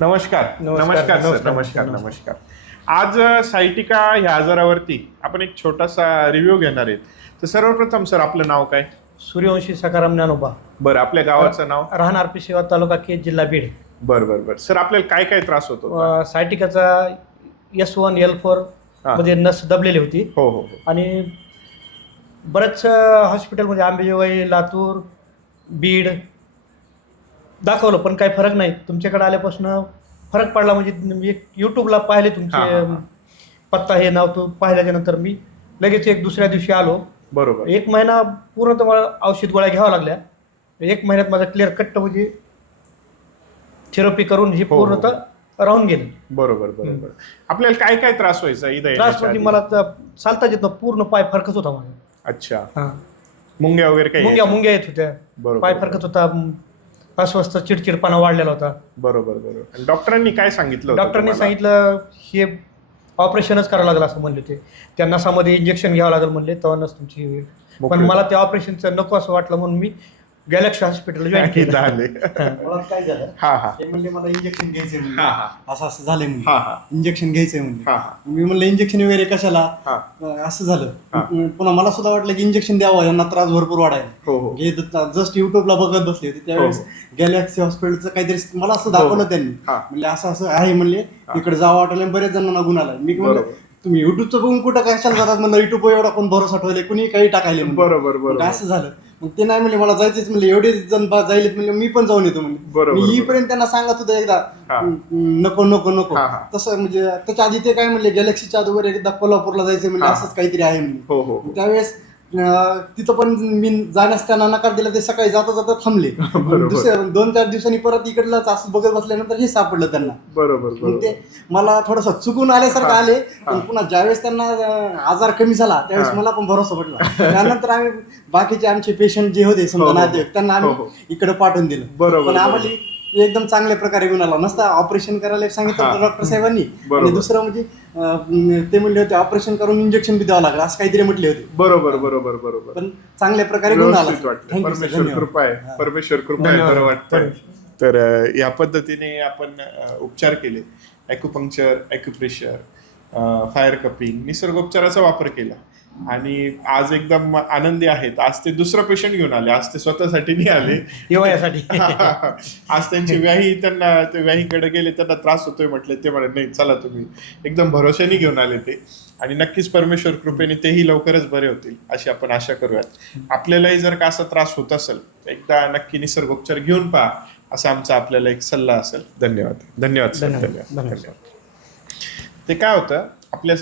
नमस्कार नमस्कार सर. नमस्कार. आज सायटिका ह्या आजारावरती आपण एक छोटासा रिव्ह्यू घेणार आहेत. तर सर्वप्रथम सर आपलं नाव काय? सूर्यवंशी सकाराम ज्ञानोबा. बरं, आपल्या गावाचं नाव? राहणार पिशेगाव, तालुका केज, जिल्हा बीड. बरं सर, आपल्याला काय काय त्रास होतो? सायटिकाचा S1 L4 मध्ये नस दबलेली होती. हो. आणि बऱ्याच हॉस्पिटलमध्ये अंबेजोगाई, लातूर, बीड दाखवलं पण काही फरक नाही. तुमच्याकडे आल्यापासून फरक पडला. म्हणजे मी यूट्यूबला पाहिले तुमचे पत्ता, हे नाव तो पाहिल्याच्या नंतर मी लगेच दुसऱ्या दिवशी आलो. बरोबर. 1 महिना पूर्ण तुम्हाला औषध गोळ्या घ्याव्या लागल्या. 1 महिन्यात माझा क्लिअर कट म्हणजे थेरपी करून हे पूर्णतः राहून गेलं. बरोबर. आपल्याला काय काय त्रास व्हायचा? त्रास म्हणजे मला चालताच येत नव्हतं. पूर्ण पाय फरकत होता माझा. अच्छा. मुंग्या वगैरे काही? मुंग्या येत होत्या. पाय फरकत होता. अस्वस्थ, चिडचिडपणा वाढलेला होता. बरोबर. डॉक्टरांनी काय सांगितलं? डॉक्टरांनी सांगितलं हे ऑपरेशनच करावं लागलं असं म्हणले. ते त्या नसामध्ये इंजेक्शन घ्यावं लागेल म्हणले, तेव्हा नस तुमची. पण मला त्या ऑपरेशनचं नको असं वाटलं म्हणून मी गॅलेक्सी हॉस्पिटल जॉईन केलं. मला काय झालं, ते म्हणले मला इंजेक्शन घ्यायचंय म्हणले, असं झालंय म्हणले, इंजेक्शन घ्यायचंय म्हणले. मी म्हणलं इंजेक्शन वगैरे कशाला, असं झालं. पुन्हा मला सुद्धा वाटलं की इंजेक्शन द्यावं, यांना त्रास भरपूर वाढायला. जस्ट युट्यूबला बघत बसले होते त्यावेळेस गॅलेक्सी हॉस्पिटलचं काहीतरी मला असं दाखवलं त्यांनी. म्हणले असं आहे म्हणले, इकडे जावं वाटलं. बरेच जणांना गुण आला. मी म्हणलं तुम्ही युट्यूबचं बघून कुठं कशाला जातात म्हणलं, युट्यूब एवढा कोण भरोसा ठेवले, कुणी काही टाकायले. बरोबर. असं झालं. मग ते नाही म्हणले मला जायचंच म्हणले, एवढे जण जायलेत म्हणले, मी पण जाऊन येतो म्हणले. मी येईपर्यंत त्यांना सांगत होतो एकदा नको तसं. म्हणजे त्याच्या आधी ते काय म्हणले, गॅलेक्सीच्या अगोदर एकदा कोल्हापूरला जायचं म्हणले, असंच काहीतरी आहे म्हणले. त्यावेळेस तिथं पण मी जाण्यास त्यांना नकार दिला. ते सकाळी जाता थांबले. दुसऱ्या 2-4 दिवसांनी परत इकडलाच असं बघत बसल्यानंतर हे सापडलं त्यांना. बरोबर. ते मला थोडस चुकून आल्यासारखं आले. पण पुन्हा ज्यावेळेस त्यांना आजार कमी झाला त्यावेळेस मला पण भरोसा पडला. त्यानंतर आम्ही बाकीचे आमचे पेशंट जे होते समजा नातेवाईक, त्यांना आम्ही इकडे पाठवून दिलं. पण आम्हाला एकदम चांगल्या प्रकारे गुण आला. नसता ऑपरेशन करायला सांगितलं डॉक्टर साहेबांनी. आणि दुसरं म्हणजे ते म्हणले होते ऑपरेशन करून इंजेक्शन बी द्यावं लागलं, असं काहीतरी म्हटले होते. बरोबर. पण चांगल्या प्रकारे गुण आला. परमेश्वर कृपा आहे. बरं वाटतं. तर या पद्धतीने आपण उपचार केले. ॲक्युपंक्चर, ॲक्युप्रेशर, फायर कपिंग, निसर्गोपचाराचा वापर केला आणि आज एकदम आनंदी आहेत. आज ते दुसरं पेशंट घेऊन आले. आज ते स्वतःसाठी नाही आले, येवयासाठी. आज त्यांची व्याही, त्यांना ते व्याहीकडे गेले, त्यांना त्रास होतोय म्हटले. ते म्हणे नाही चला, तुम्ही एकदम भरोशाने घेऊन आले ते. आणि नक्कीच परमेश्वर कृपेने तेही लवकरच बरे होतील अशी आपण आशा करूयात. आपल्यालाही जर का असा त्रास होत असेल तर एकदा नक्की निसर्गोपचार घेऊन पहा, असा आमचा आपल्याला एक सल्ला असेल. धन्यवाद. ते काय होतं आपल्या